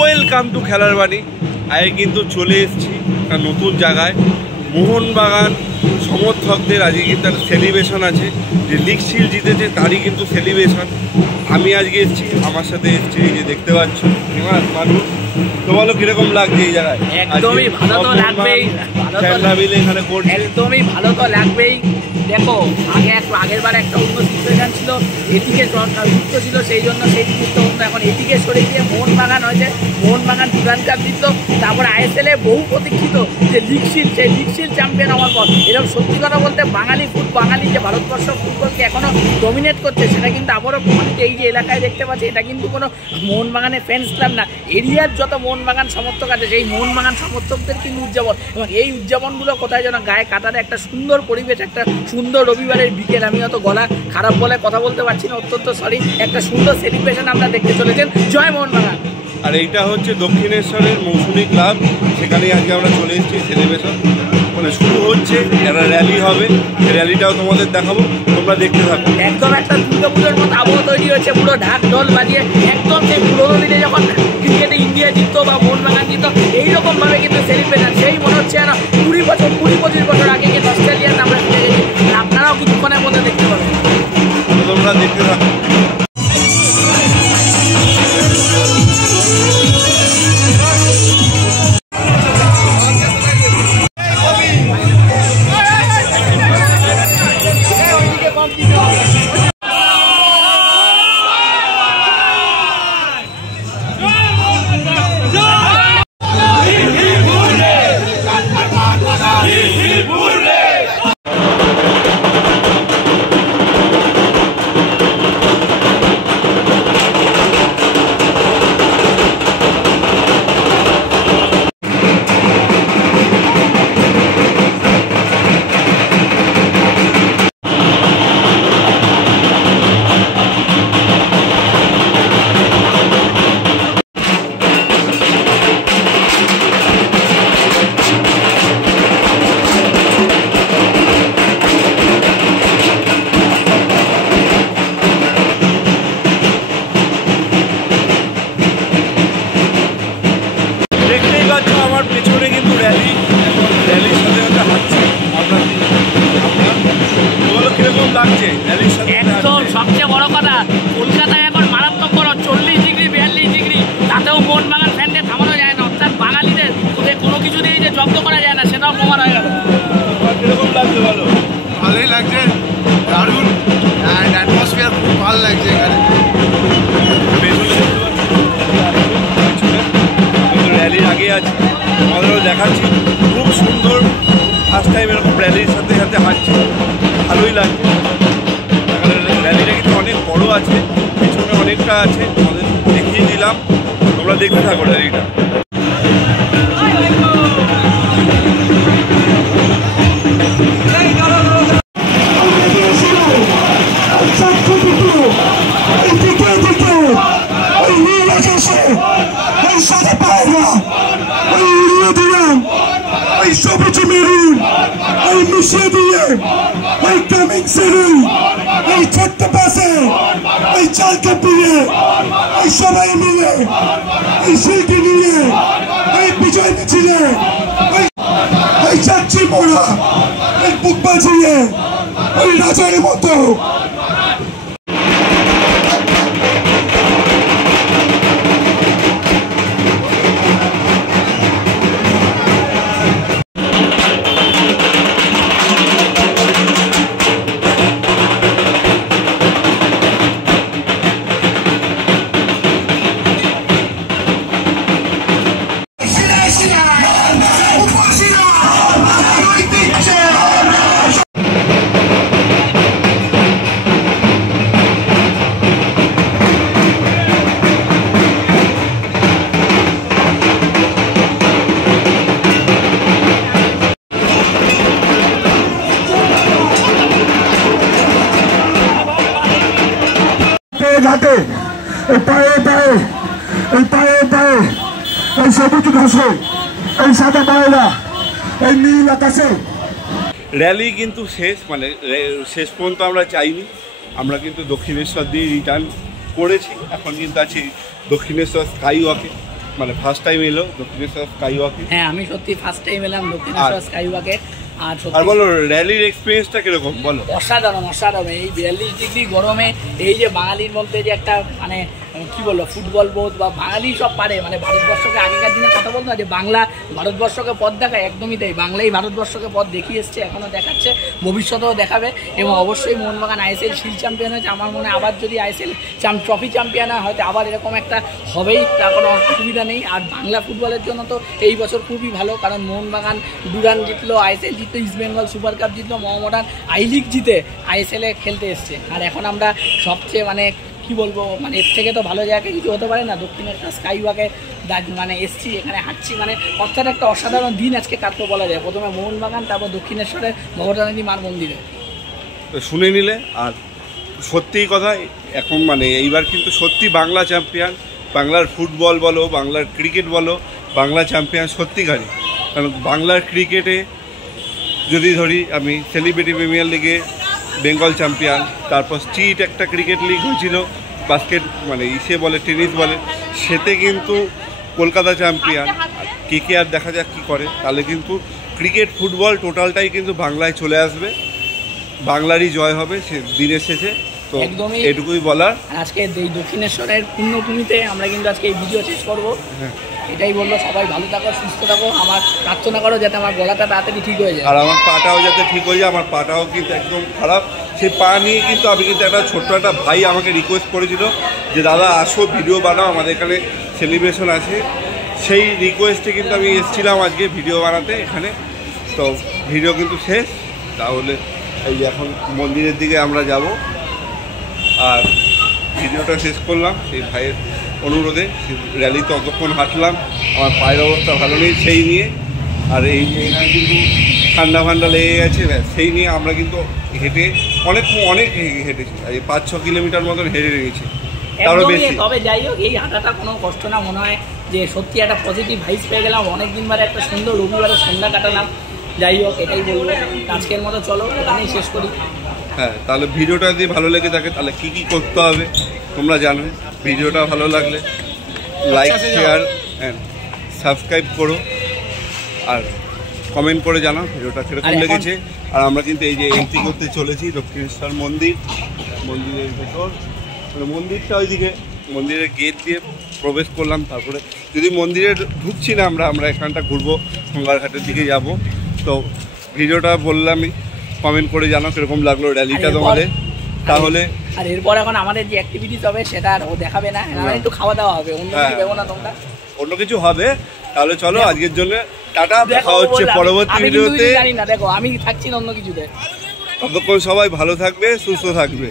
Welcome to খেলার বাড়ি। আগে কিন্তু চলে এসেছি একটা নতুন জায়গায়, মোহনবাগান সমর্থকদের আজকে কিন্তু একটা সেলিব্রেশন আছে, যে লিগ শিল্ড জিতেছে তারই কিন্তু সেলিব্রেশন। আমি আজকে এসেছি, আমার সাথে এসেছি, এই যে দেখতে পাচ্ছ মানুষ। তো বলো কিরকম লাগছে এই জায়গায়? একদমই ভালো তো লাগবেই, এখানে করছে, একদমই ভালো তো লাগবেই। দেখো আগের বার একটা অন্য সিচুয়েশন ছিল, এদিকে যুক্ত ছিল, সেই জন্য সেই জিনিসটা অন্য। এখন এদিকে সরে গিয়ে মোহনবাগান হয়েছে, মোহনবাগান ডুরান্ড কাপ জিতল, তারপরে ISL এ বহু প্রতীক্ষিত যে লিগ শিল্ড, সেই লিগ শিল্ড চ্যাম্পিয়ন হওয়ার পর এরকম সত্যি কথা বলতে বাঙালি যে ভারতবর্ষ ফুটবলকে এখনো ডমিনেট করছে, সেটা কিন্তু আবারও প্রমাণিত। এই যে এলাকায় দেখতে পাচ্ছি, এটা কিন্তু কোনো মোহনবাগানের ফ্যান্স ক্লাব না, এরিয়ার যত মোহনবাগান সমর্থক আছে সেই মোহনবাগান সমর্থকদের কিন্তু উদযাপন। এবং এই উদযাপনগুলো কোথায় যেন গায়ে কাটারে একটা সুন্দর পরিবেশ, একটা সুন্দর রবিবারের বিকেল। আমি অত গলা খারাপ বলে কথা বলতে পারছি না, অত্যন্ত সরি। একটা সুন্দর সেলিব্রেশন আমরা দেখতে চলেছেন। জয় মোহনবাগান। আর এইটা হচ্ছে দক্ষিণেশ্বরের মৌসুমী ক্লাব, সেখানেই আজকে আমরা চলে এসেছি। সেলিব্রেশন মানে শুরু হচ্ছে, একটা র্যালি হবে, র্যালিটাও তোমাদের দেখাবো, তোমরা দেখতে থাকো। একদম একটা দুর্গাপুজোর মতো আবহাওয়া তৈরি হয়েছে, পুরো ঢাক ঢোল বাজিয়ে, একদম সেই পুরোনো দিনে যখন ক্রিকেটে ইন্ডিয়া জিততো বা মোহনবাগান জিততো, এইরকমভাবে কিন্তু সেলিব্রেশন। সেই মনে হচ্ছে না 20-25 বছর আগে গিয়ে অস্ট্রেলিয়াতে আমরা ফিরে গেছি। আপনারাও কিছুক্ষণের মধ্যে দেখতে পাবেন, তোমরা দেখতে থাকো। আমার পেছনে কিন্তু র্যালির সাথে সাথে হাঁটছে। বলো কিরকম লাগছে র্যালির সাথে? একদম সবচেয়ে বড় কথা, কলকাতায় এখন মারাত্মক গরম, 40 ডিগ্রি 42 ডিগ্রি, তাতেও মোহনবাগান ফ্যানদের থামানো যায় না। অর্থাৎ বাঙালিদের কোনো কিছু দিয়ে যে জব্দ করা যায় না, সেটাও প্রমাণ হয়ে গেল। কিরকম লাগছে বলো? ভালোই লাগছে, দারুণ অ্যাটমসফিয়ার, খুব ভালো লাগছে এখানে। র্যালির আগে আছে, আমাদেরও দেখাচ্ছি, খুব সুন্দর। ফার্স্ট টাইম এরকম র্যালির সাথে সাথে হাঁটছি, ভালোই লাগছে। র্যালিটা কিন্তু অনেক বড় আছে, পিছনে অনেকটা আছে, আমাদের দেখিয়ে দিলাম, তোমরা দেখতে থাকো র্যালিটা। সবুজ মেরুন, এই মিশিয়ে দিয়ে, এই কামিং সেরুন, এই ছোট্ট পাশে, এই চালকে পিয়ে, এই সবাই মিলে, এই শিল্পী নিয়ে, এই বিজয় মিছিলে, এই চাচ্ছি মোড়া, এই বুক বাজিয়ে, ওই রাজার মতো। ঘাটে পায়ে পায়ে এই পায়ে পায়ে এই সবুজ ঘাসে এই সাদা পায়রা এই নীল আকাশে র্যালি কিন্তু শেষ, মানে শেষ পর্যন্ত আমরা যাইনি, আমরা কিন্তু দক্ষিণেশ্বর দিয়ে রিটার্ন করেছি। এখন কিন্তু আছি দক্ষিণেশ্বর স্কাই ওয়াকে। মানে ফার্স্ট টাইম এলো দক্ষিণেশ্বর স্কাই ওয়াকে। হ্যাঁ, আমি সত্যি ফার্স্ট টাইম এলাম দক্ষিণেশ্বর স্কাই ওয়াকে। আর আর বলো র্যালির এক্সপিরিয়েন্সটা কিরকম বলো? অসাধারণ অসাধারণ। এই 42 ডিগ্রি গরমে এই যে বাঙালির মধ্যে যে একটা মানে কি বলবো ফুটবল বোধ বা বাঙালি সব পারে, মানে ভারতবর্ষকে আগেকার দিনে কথা বলতো না যে বাংলা ভারতবর্ষকে পথ দেখায়, একদমই তাই। বাংলাই ভারতবর্ষকে পথ দেখিয়ে এসছে, এখনও দেখাচ্ছে, ভবিষ্যতেও দেখাবে। এবং অবশ্যই মোহনবাগান আইএসএল শিল্ড চ্যাম্পিয়ন হয়েছে। আমার মনে হয় আবার যদি আইএসএল ট্রফি চ্যাম্পিয়ন হয় হয়তো আবার এরকম একটা হবেই, তার কোনো অসুবিধা নেই। আর বাংলা ফুটবলের জন্য তো এই বছর খুবই ভালো, কারণ মোহনবাগান ডুরান জিতলো, আইএসএল জিতলো, ইস্ট বেঙ্গল সুপার কাপ জিতলো, মোহামেডান আই লিগ জিতে আইএসএলে খেলতে এসছে। আর এখন আমরা সবচেয়ে মানে কি বলবো, মানে এর থেকে তো ভালো জায়গায় কিছু হতে পারে না। দক্ষিণেশ্বর স্কাই ওয়াকে মানে এসছি, এখানে হাঁটছি, মানে অর্থাৎ একটা অসাধারণ দিন আজকে কাটতে বলা যায়। প্রথমে মোহনবাগান, তারপর দক্ষিণেশ্বরের ভবতারিণী মার মন্দিরে শুনে নিলে। আর সত্যিই কথা, এখন মানে এইবার কিন্তু সত্যি বাংলা চ্যাম্পিয়ন, বাংলার ফুটবল বলো, বাংলার ক্রিকেট বলো, বাংলা চ্যাম্পিয়ন সত্যিকারই। কারণ বাংলার ক্রিকেটে যদি ধরি আমি সেলিব্রিটি প্রিমিয়ার লিগে বেঙ্গল চ্যাম্পিয়ন, তারপর স্ট্রিট একটা ক্রিকেট লিগ হয়েছিল বাস্কেট মানে ইসে বলে টেনিস বলে, সেতে কিন্তু কলকাতা চ্যাম্পিয়ন। KKR দেখা যাক কী করে, তাহলে কিন্তু ক্রিকেট ফুটবল টোটালটাই কিন্তু বাংলায় চলে আসবে, বাংলারই জয় হবে সে দিনের শেষে। তো একদমই এটুকুই বলার। আজকে এই দক্ষিণেশ্বরের পুণ্যভূমিতে আমরা কিন্তু আজকে এই ভিডিও শেষ করবো। হ্যাঁ, এটাই বললো, সবাই ভালো থাকো, সুস্থ থাকো। আমার প্রার্থনা করো যাতে আমার গলাটা তাড়াতাড়ি ঠিক হয়ে যায়, আর আমার পাটাও যাতে ঠিক হয়ে যায়। আমার পাটাও কিন্তু একদম খারাপ, সেই পা নিয়ে কিন্তু আমি কিন্তু একটা ছোট্ট একটা ভাই আমাকে রিকোয়েস্ট করেছিল যে দাদা আসো ভিডিও বানাও, আমাদের এখানে সেলিব্রেশন আছে। সেই রিকোয়েস্টে কিন্তু আমি এসেছিলাম আজকে ভিডিও বানাতে এখানে। তো ভিডিও কিন্তু শেষ, তাহলে এই যে এখন মন্দিরের দিকে আমরা যাব। আর ভিডিওটা শেষ করলাম সেই ভাইয়ের অনুরোধে। র্যালিতে অতক্ষণ হাঁটলাম, আমার পায়ের অবস্থা ভালো নেই সেই নিয়ে। আর এই যে এখানে কিন্তু ঠান্ডা ফান্ডা লেগে গেছে, সেই নিয়ে আমরা কিন্তু হেঁটে অনেক হেঁটেছি। এই 5-6 কিলোমিটার মতন হেঁটে গেছি, তারও বেশি। তবে যাই হোক, এই হাঁটাটা কোনো কষ্ট না, মনে হয় যে সত্যি একটা পজিটিভ ভাইস পেয়ে গেলাম। অনেকদিন বারে একটা সুন্দর রবিবারের সন্ধ্যা কাটালাম। যাই হোক, এটাই বলবো। আজকের মতো চলো এখানেই শেষ করি। হ্যাঁ, তাহলে ভিডিওটা যদি ভালো লেগে থাকে তাহলে কী কী করতে হবে তোমরা জানো। ভিডিওটা ভালো লাগলে লাইক, শেয়ার অ্যান্ড সাবস্ক্রাইব করো, আর কমেন্ট করে জানাও ভিডিওটা কীরকম লেগেছে। আর আমরা কিন্তু এই যে এন্ট্রি করতে চলেছি দক্ষিণেশ্বর মন্দিরের ভেতর, মানে মন্দিরটা ওইদিকে, মন্দিরের গেট দিয়ে প্রবেশ করলাম। তারপরে যদি মন্দিরে ঢুকছি না আমরা এখানটা ঘুরবো, গঙ্গারঘাটের দিকে যাব। তো ভিডিওটা বললামই, কমেন্ট করে জানাও কীরকম লাগলো র্যালিটা তোমাদের। তাহলে আর এরপর এখন আমাদের যে অ্যাক্টিভিটিস হবে সেটা আর ও দেখাবে না, একটু খাওয়া দাওয়া হবে, অন্য কিছু দেবো না তোমরা, অন্য কিছু হবে। তাহলে চলো আজকের জন্য টাটা, দেখা হচ্ছে পরবর্তী ভিডিওতে। জানি না, দেখো আমি থাকছি না অন্য কিছুতে। ততক্ষণ সবাই ভালো থাকবে, সুস্থ থাকবে।